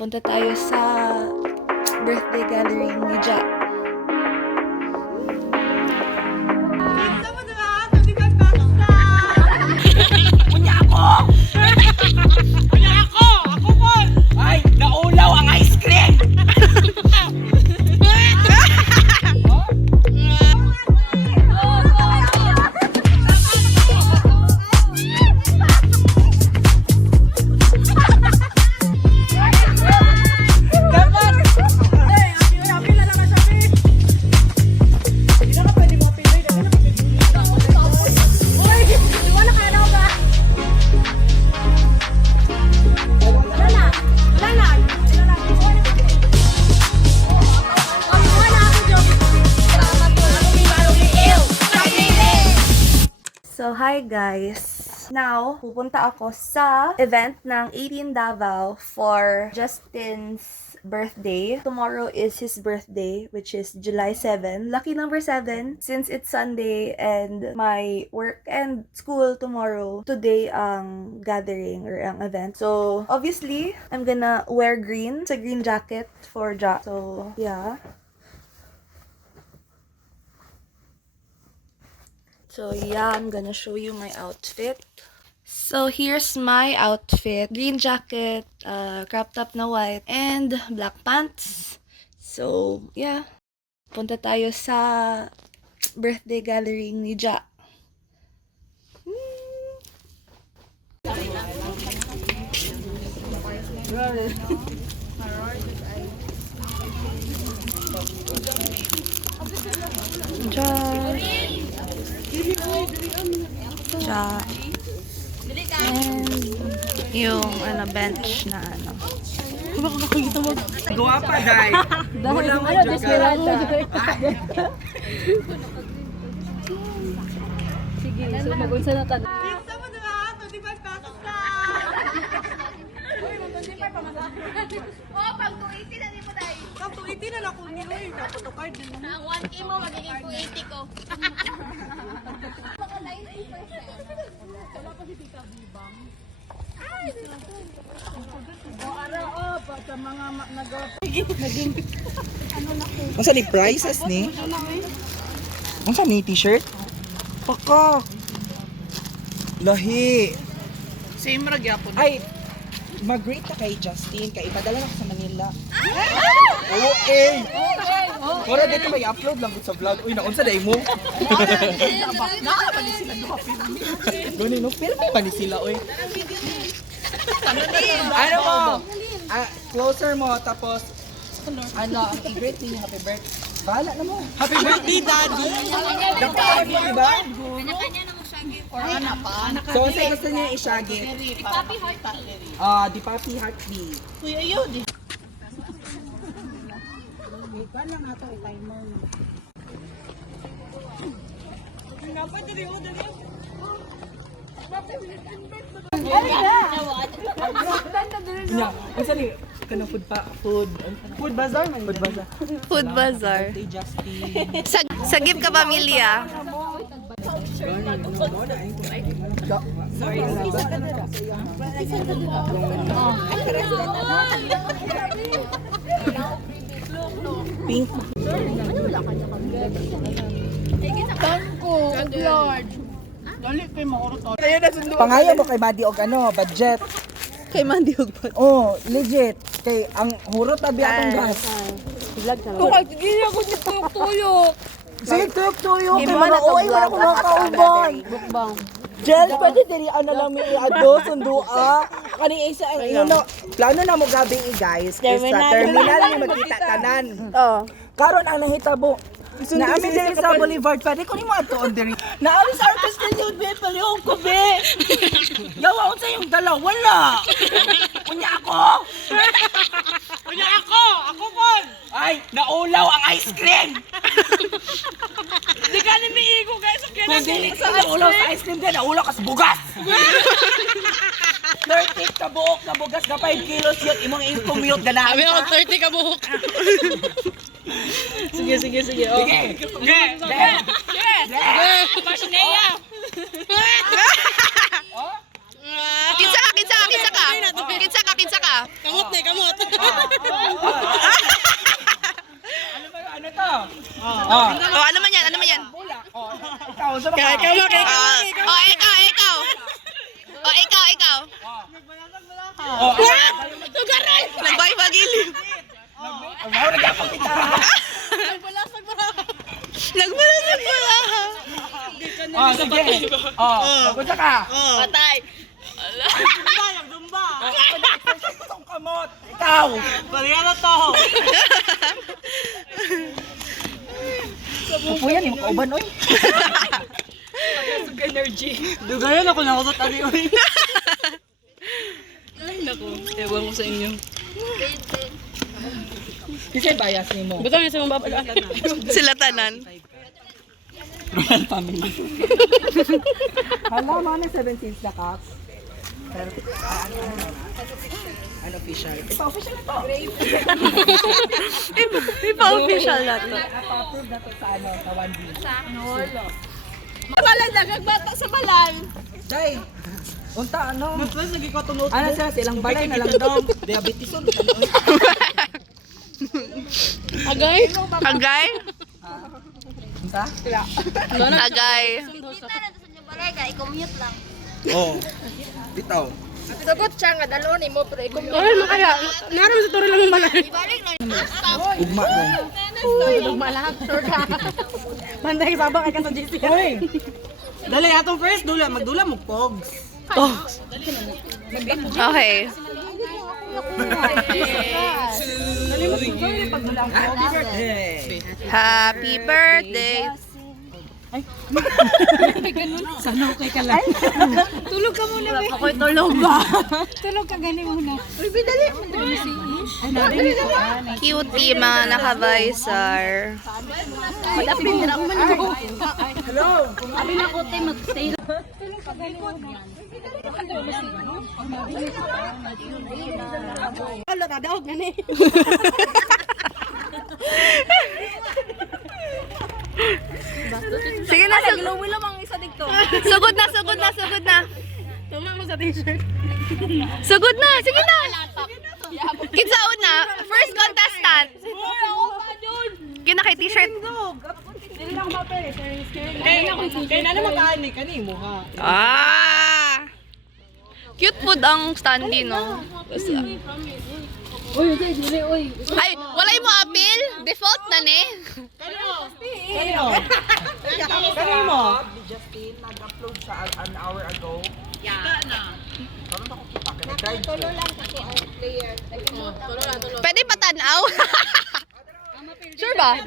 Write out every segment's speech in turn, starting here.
Punta tayo sa birthday gathering ni Ja. Punya ako! Punya ako! Ako po! Ay, naulaw ang ice cream! So, hi guys! Now, pupunta ako sa event ng 18 Davao for Justin's birthday. Tomorrow is his birthday, which is July 7. Lucky number 7 since it's Sunday and my work and school tomorrow. Today ang gathering or ang event. So, obviously, I'm gonna wear green. It's a green jacket for Ja. So, yeah. So yeah, I'm gonna show you my outfit. So here's my outfit. Green jacket, crop top na white, and black pants. So yeah, punta tayo sa birthday gathering ni Ja. Ja. And yung bench na Gawa pa, Day! Mula mo, Sige, so mag-unsa na tayo. Oh, pag 280 na din mo tayo. Pag 280 na lang ko nilo eh. Napatokard din naman. Ang 1K mo, magiging 280 ko. Mga 90%. Wala pa si Tita Bibang. Ay, Sa mga Ang sa ni prices ni? Ang sa ni t-shirt? Paka! Lahi! same ra gyapon. Ay! Mag-greet ka kay Justin, kay ipadala na ko sa Manila. Oo, eh! Kora dito may upload lang sa vlog. Uy, naunsa day mo? Gani no, filmi pa ni sila, uy. Ano mo? Closer mo, tapos ang i-greet niyo, happy birthday. Bahala na mo. Happy birthday, Daddy! Dapat mo, diba? kanya-kanya na mo siya gift. Or Ana pa. So, kasi gusto niya i-shaggy. Papi heart. Di Papi Heartbeat. Kuya ayun di. Ikaw lang ato timer. Ngapa diri o diri? Yeah, ang sali kanang food bazaar man. Food bazaar. Food Bazaar. Birthday Justin. Sagip ka pamilya. Pink. Tanko, large. Dali kay maurot. Pangayo mo kay Madi og budget. Kay Mandy Hugbot. Oh, legit. Kay ang hurot abi atong gas. Kung gili ako ni tuyok-tuyok. Sige, tuyok-tuyok. Kay Himo na mga to uy, wala vlog ko mga kaubay. Bukbang. Jel, pwede diri ano lang may ado sundua. Kani isa plano na mo gabi guys. Is sa terminal ni magkita tanan. Oh. Karon ang nahitabo. Naami diri sa Boulevard pwede ko ni mo atuon diri. Naami sa artist ni Jude be palihog ko be. Gawa sa yung dalaw wala. Unya ako. Kuya ako! Ako pon! Ay, naulaw ang ice cream. Di ka ni miigo guys. Okay na Kundi sa naulaw sa ice cream din, naulaw ka sa bugas. 30 ka buok na bugas na 5 kilos yun, imong i-commute ganahan Sabi ako ka. 30 ka buhok. Sige. Sige. Pasneya! Kinsa ka. Kamot na, kamot. Ano to? Oh, ano man yan? Ano man yan? Ikaw, sa Ikaw, ikaw. Oh, Tugaran! Nagbaybagili. wow, nagkapakita. Nagbalasag pala. Oh, sige. Oh, nagunsa ka. Patay. Itong kamot. Ikaw. Pagyan to. Pupuyan, yung kauban, oy. Dugayan ako na ako tani. Ay, naku. Ewan ko sa inyo. Kasi bias ni mo. Ba't ang isa mong babala? Sila tanan. Royal family. Hala, mga 17 na cups. Pero, unofficial. Ipa-official na to. Ipa-official na to. Ipa-approve na to sa ano, sa 1B. Balan na, kagbata sa balan. Day, unta ano? Mas lagi ko tunod. Ano sila, silang balay na lang daw. Diabetes on. Agay? Agay? Unta? Agay. Oo. Bitaw. Sagot siya nga, dalon mo, pero ikaw mo. Ay, makaya. Naroon sa turo lang ang balay. Ugma doon. Dugma lahat, sure ka. Manday, sabang ay ka sa GC. Hoy! Dali, atong first dula. Magdula mo, pogs. Oh. Okay. Happy birthday! Happy birthday. Sana okay ka lang. Tulog ka muna, be. Ako'y tulog ba? Tulog ka, gani muna. Uy, bidali. Cutie mga naka-visor. Madapin na ako man. Hello! Abi na ko, tayo mag-stay. Wala na, daog na ni. Sige na, Wala mang isa dito. sugod na, sugod na, sugod na. Tumang mo sa t-shirt. Sugod na, sige na. Kitsaon na, first contestant. Kina kay t-shirt. Hindi na ako mapere. Kaya na naman kaani, kanimo ha. Ah! Cute food ang standee, no? Uy, dili, uy. Ay, walay mo appeal? Default na ni? Kanino? Kanino? Justin, nag-upload siya an hour ago. Pwede patanaw? Sure ba?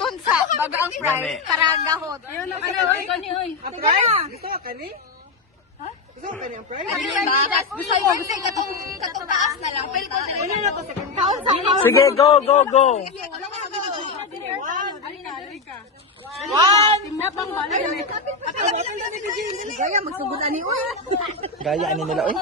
Doon sa bagaang price para gahot. Ayun ang kani, uy. Gusto ka kani? Ha? Gusto ka kani ang price? Gusto mo katong taas na lang. Pwede ko dili. Sige, go, go, go! Gaya magsugod ani uy. Gaya ani nila, oy.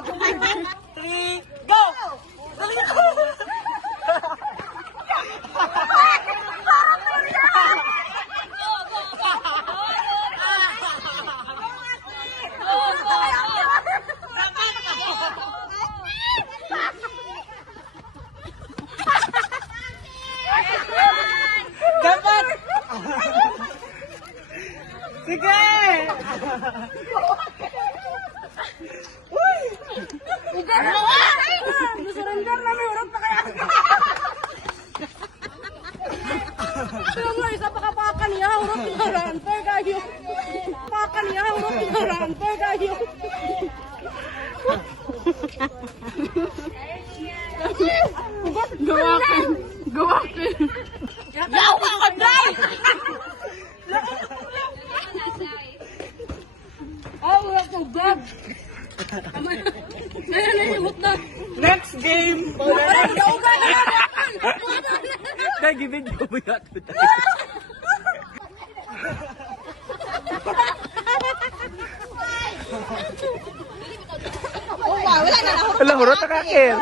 Dapat! Sige! Surrender na may urang pa kaya. Pero nga isa pa kapakan niya, urang pinaraan pa kayo. Pakan niya, urang pinaraan pa kayo. Gawakin. Gawakin. Yawa ka, Day! Ah, wala ko, Bob. Nalimot na. Next game! Parang nauga na naman. Nag-video mo yan. Wala na ako. Wala, hurot na kakil.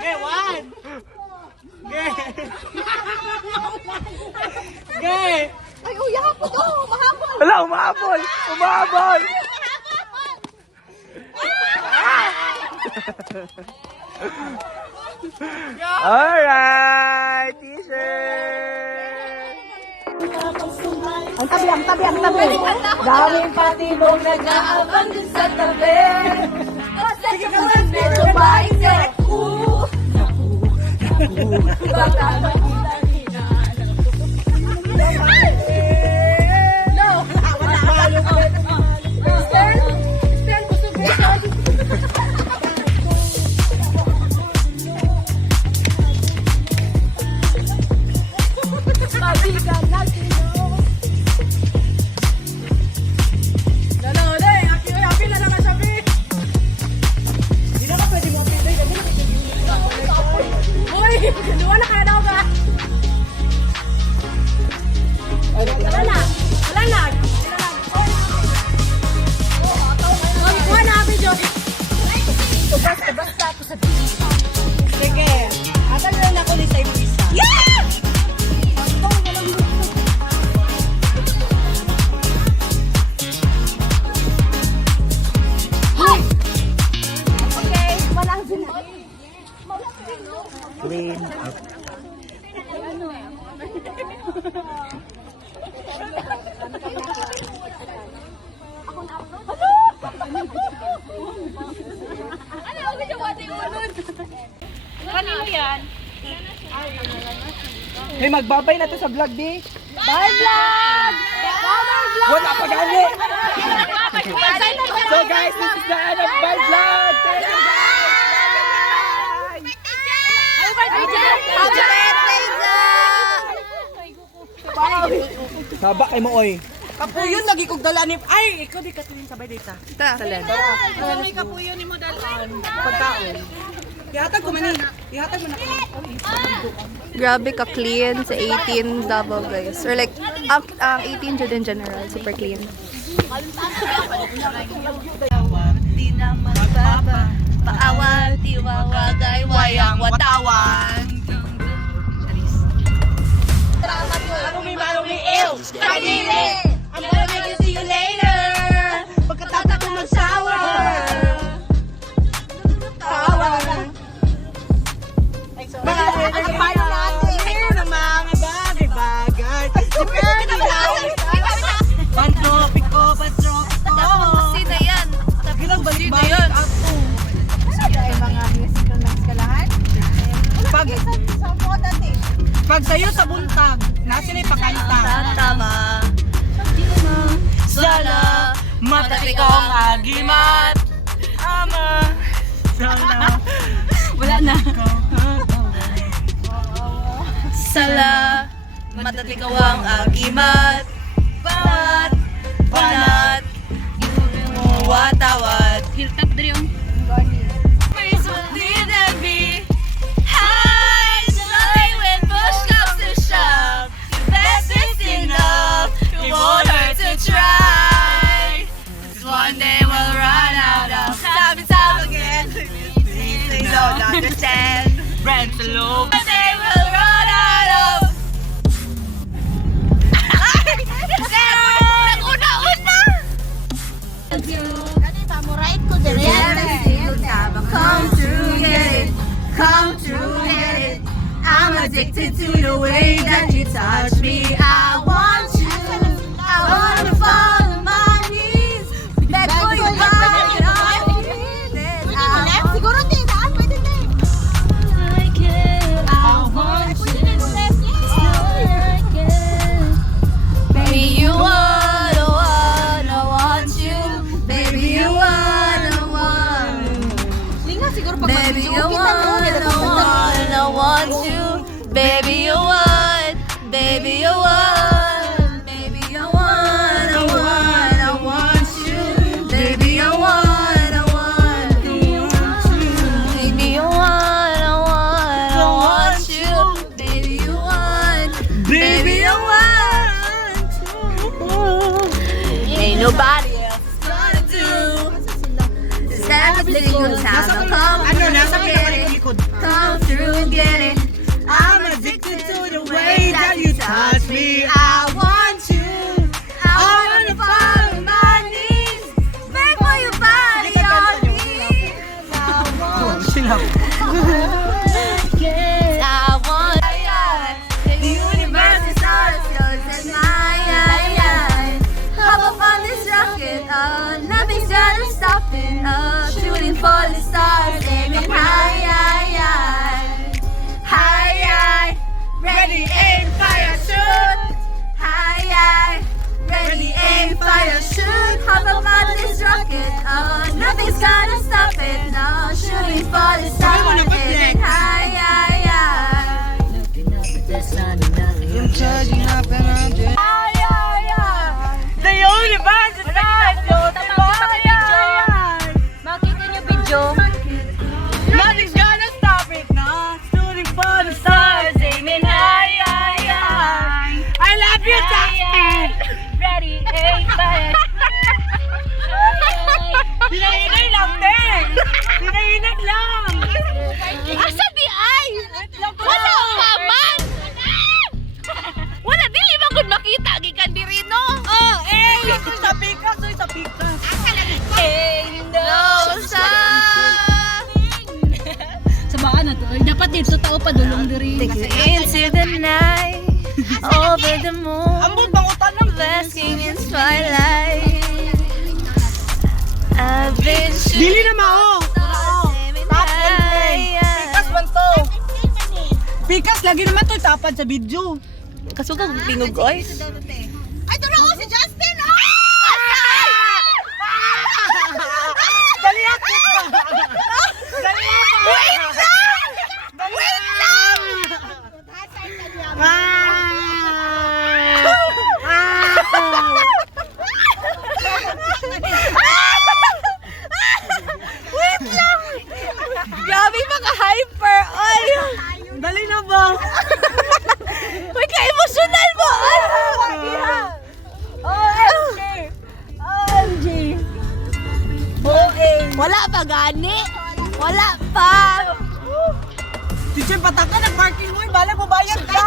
Okay, one! Okay! Okay! Ay, uya po to. Mahapon. Wala, umahabol! Umahabol! Alright, t-shirt. Ang tabi. Daming patibong nag-aabang dun sa tabi. Sige ka lang, medyo bicep. Baka makita nila. No! Stand, gusto ko stand. Mabigan natin, no? Happy na naman siya, Bi. Hindi na ka pwede mo apilay. Uy, luwa na kaya daw ba? Wala na. Kuha na, video. Basta ako sa video. Sige. Atal na ako ni sa isa. Yeah! Okay, walang sinabi. Clean. Kanino yan? Hey, magbabay na to sa vlog, di? Bye, vlog! Wala pa gani! So guys, this is the end of my vlog! Thank you guys! Saba kay mo, oy. Kapuyon lagi kog dalanip. Ay, ikaw di katuin sabay data. Talent. Ano may kapuyon ni mo dalan? Pagkaon. Ihatag ko man ni. Ihatag mo na ko. Grabe ka clean sa 18 Davao, guys. Or like, 18 Jud in general. Super clean. Di na magbaba. Paawal, tiwawagay, wayang watawan. Anong may ill? Kanili! I'm gonna make it see you later. Pagkatapos ko mag-shower. Power. Paano natin ang mga bagay-bagay? Pantropik ko, pantropik ko. Sino yan? Bilang balik-balik ako. Pag sayo sa buntag, nasa na ipakanta. Tama. Sala, matati ko ang agimat. Ama, sala. Wala na. Sala, matatikaw ang agimat. Banat, watawat. Hiltap dari yung. Praise will lead and be high. Slowly when push comes to shove. Your best is enough. It won't hurt to try. 'Cause one day we'll run out of time and time again. They don't understand. Brand Salome. One day we'll run out of. Nag-una-una! Come through, get it. Come through, get it. I'm addicted to the way that you touch me. I want you. I want to fall on my knees. Beg for your body. Baby, you are the one. I want you. Baby, you are the one. Baby, you are the one. I want you. Baby, you want. Baby, you want. Baby, you want. I want you. Baby, you want. I want you. Baby, you want. I want you. Baby, you want. Baby, you want. Ain't nobody else gonna do. This every single time I come Ano, through nasa and ka get naman it. yung likod. Come through and get it. I'm addicted to the way that you touch me. I want you. I wanna fall on my knees. Beg for your body on me. I want Sila. Nothing's gonna stop it now. Shooting for the stars, getting high, high, high. I'm charging up and I'm just... The universe is not Makita niyo video. Nothing's gonna stop it now. Shooting for the stars, aiming high, high, high. I love you, Justin. Ready, aim, fire. Hinahinay lang, Ben. Hinahinay lang. Asa di ay? Wala pa man. Wala dili man gud makita gikan diri no. Oh, eh. Sa pikas, oy, sa pikas. Sa baka na to. Dapat dito tao pa dulong diri. Into the night, over the moon, Ambot bang utan ng basking in twilight. I've been Dili na mao. shooting high. Pikas man to. Pikas lagi naman to tapad sa video. Kasugang bingog, oy. Ay, ito na ako si Justin! Dali ako. Dali ako. Wait lang! Wait lang! Grabe mga hyper, oy. Dali na ba? Uy, ka-emotional mo, oy. Wala pa gani. Wala pa. Teacher, pataka ng parking mo. Bala mo bayad ka.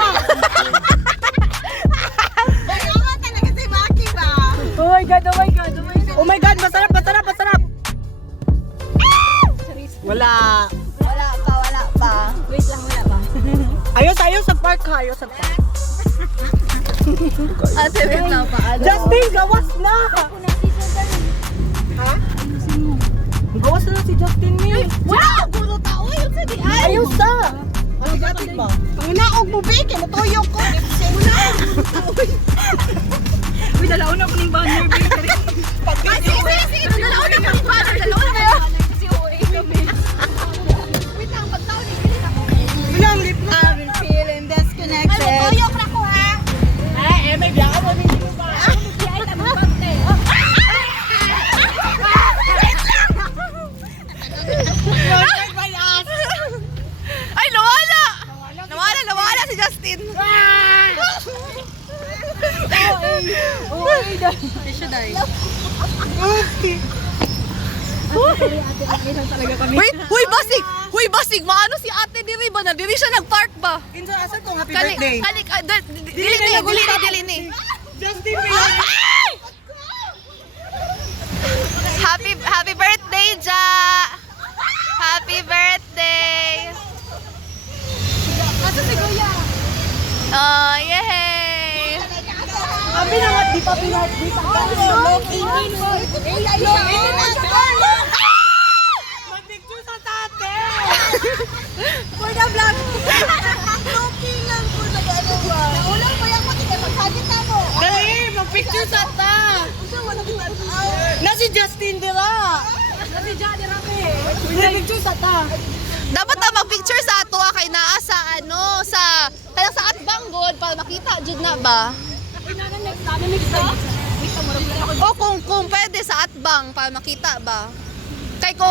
Bayawan talaga si Maki ba? Oh my God, oh my God, oh my God. Oh my God, masarap, masarap, masarap. Wala. Wala pa. Wait lang, wala pa. Ayos, ayos sa park ha. Ayos sa park. Ate, wait lang pa. Justin, gawas na. Ha? Gawas na si Justin ni. Wala! Puro tao yun sa di ay. Ayos sa. Ano gatin ba? Panginaog mo, Vicky. Natuyo ko. Uy, dalaon ako ng banner, baby. Ay, sige, sige, sige. Dalaw na kang banner. Dalaw na kayo. Kasi OA kami. Wait lang, pagtaon ni Vicky ako. Bilang lip na. I've been feeling disconnected. Ay, matuyo ko na ko, ha? Eh, may biyakan mo din mo ba? Ay, tabang-pagte. Ay, nawala! Nawala si Justin. Wait, huy basig! Huy basig! Maano si ate diri ba na? Diri siya nag-park ba? Kinsa asa tong happy Kali, birthday? dili ni. Justin, Happy birthday, Ja! Happy birthday! Asa si Kuya? Oh, yay! Abi na nga, di pa pinat, di pa Mag-picture sa tate! For the vlog. Looking lang po nag-ano ba? Naulang pa yung matigay. Magsagit na mo. Dali, mag-picture sa ta! Na si Justin dira! Mag-picture sa ta! Dapat na mag-picture sa ato kay naa sa ano, sa kanang sa atbang god para makita jud na ba? O kung pwede sa atbang para makita ba? Kay ko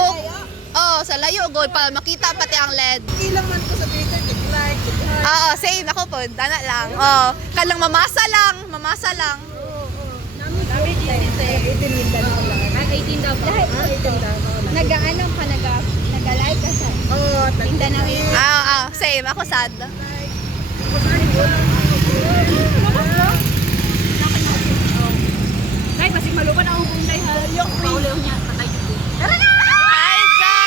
sa layo god para makita pati ang LED. Ilang man ko sa Twitter. Like, Oo, same ako po. Dana lang. Kanang mamasa lang. nag-ano ka, nag-like ka sa... Oo, tinda na yun. Same. Ako sad. Ay, masig maluban ako kung dahil yung pauliw niya. Patay dito. Hi, Ja!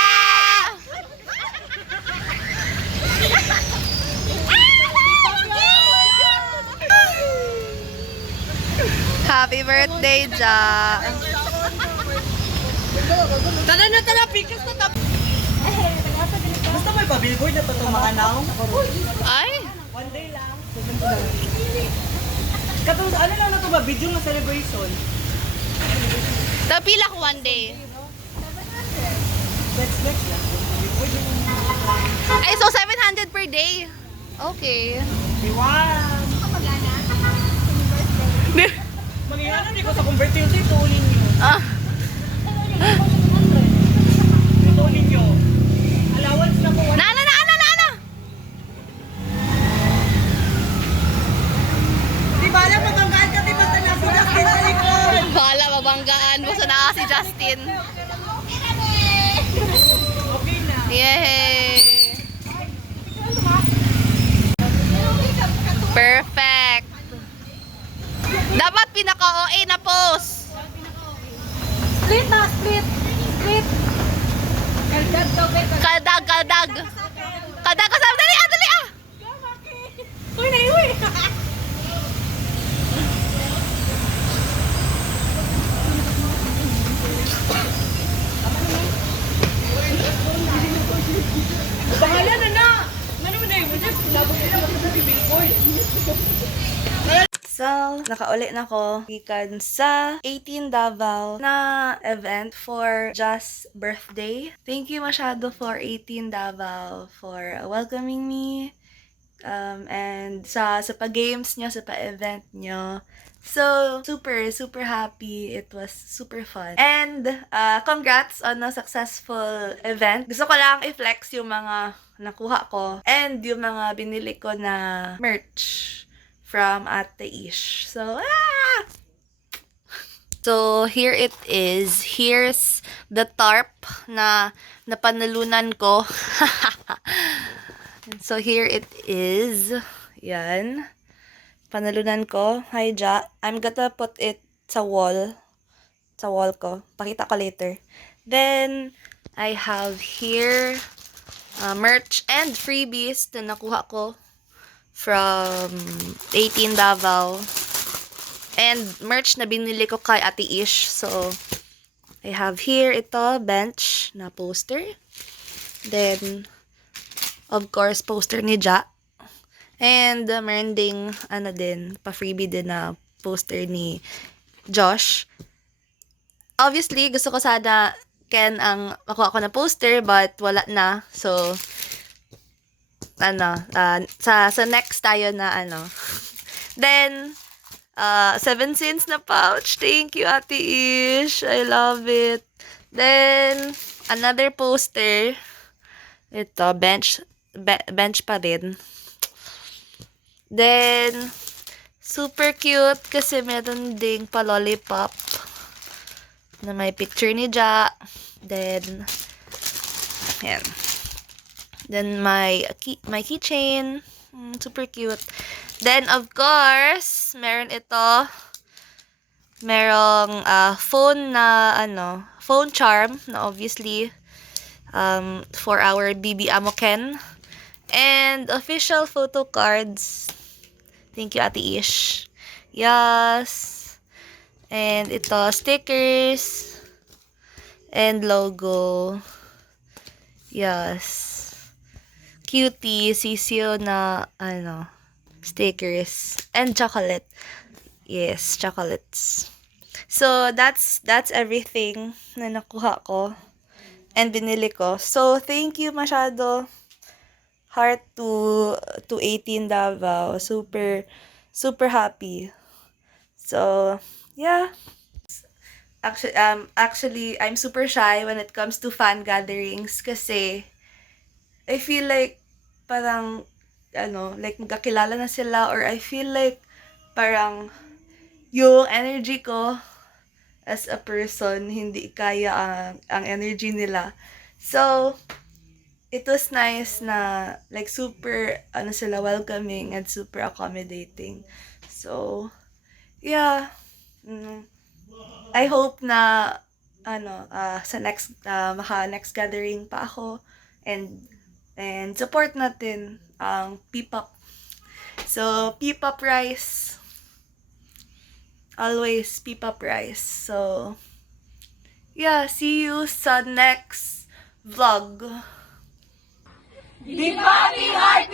Happy birthday, Ja! Tara na, tara, pikas na tap! Basta may pa-billboard na to itong mga now. Ay! One day lang. Katong ano lang na to ba? Video ng celebration. Tapila ko one day. Ay, so 700 per day. Okay. Mangyayari di ko sa convert yun sa itulin nyo. Ah, Itulin nyo. Allowance na po. na. Di ba alam, mabanggaan ka, di ba na si Justin sa likod? Bala, mabanggaan mo sa naka si Justin. Okay na. Yay! Perfect! Dapat pinaka-OA na post. Split na, split. Split. Kaldag. Kaldag kasama. Dali ah! Uy, naiwi. Bahala na! Ano mo na yun? Labog nila ako sa billboard. So, nakauli na ko gikan sa 18 Davao na event for Just birthday. Thank you masyado for 18 Davao for welcoming me. And sa pag-games nyo, sa pa-event nyo. So, super happy. It was super fun. And, congrats on a successful event. Gusto ko lang i-flex yung mga nakuha ko and yung mga binili ko na merch from Ate Ish. So, So, here it is. Here's the tarp na napanalunan ko. So, here it is. Yan. Panalunan ko. Hi, Ja. I'm gonna put it sa wall. Sa wall ko. Pakita ko later. Then, I have here merch and freebies na nakuha ko from 18 Davao. And merch na binili ko kay Ate Ish. So, I have here ito, bench na poster. Then, of course, poster ni Ja. And, meron ding, pa-freebie din na poster ni Josh. Obviously, gusto ko sana Ken ang makuha ko na poster, but wala na. So, sa next tayo na Then, 7 cents na pouch. Thank you, Ate Ish. I love it. Then, another poster. Ito, bench pa rin. Then, super cute kasi meron ding pa-lollipop na may picture ni Ja. Then, yan. Then, my keychain. Super cute. Then, of course, meron ito. Merong phone na, phone charm na obviously for our BB Amoken. And official photo cards. Thank you, Ate Ish. Yes. And ito, stickers. And logo. Yes. Cutie, sisyo na, stickers. And chocolate. Yes, chocolates. So, that's everything na nakuha ko. And binili ko. So, thank you masyado. Heart to 18 Davao. Super happy. So, yeah. Actually, I'm super shy when it comes to fan gatherings kasi I feel like parang like magkakilala na sila, or I feel like parang yung energy ko as a person hindi kaya ang energy nila. So, it was nice na like super sila welcoming and super accommodating. So, yeah. I hope na sa next next gathering pa ako and support natin ang P-pop. So, P-pop Rice. Always P-pop Rice. So, yeah, see you sa next vlog. Di ba, di heart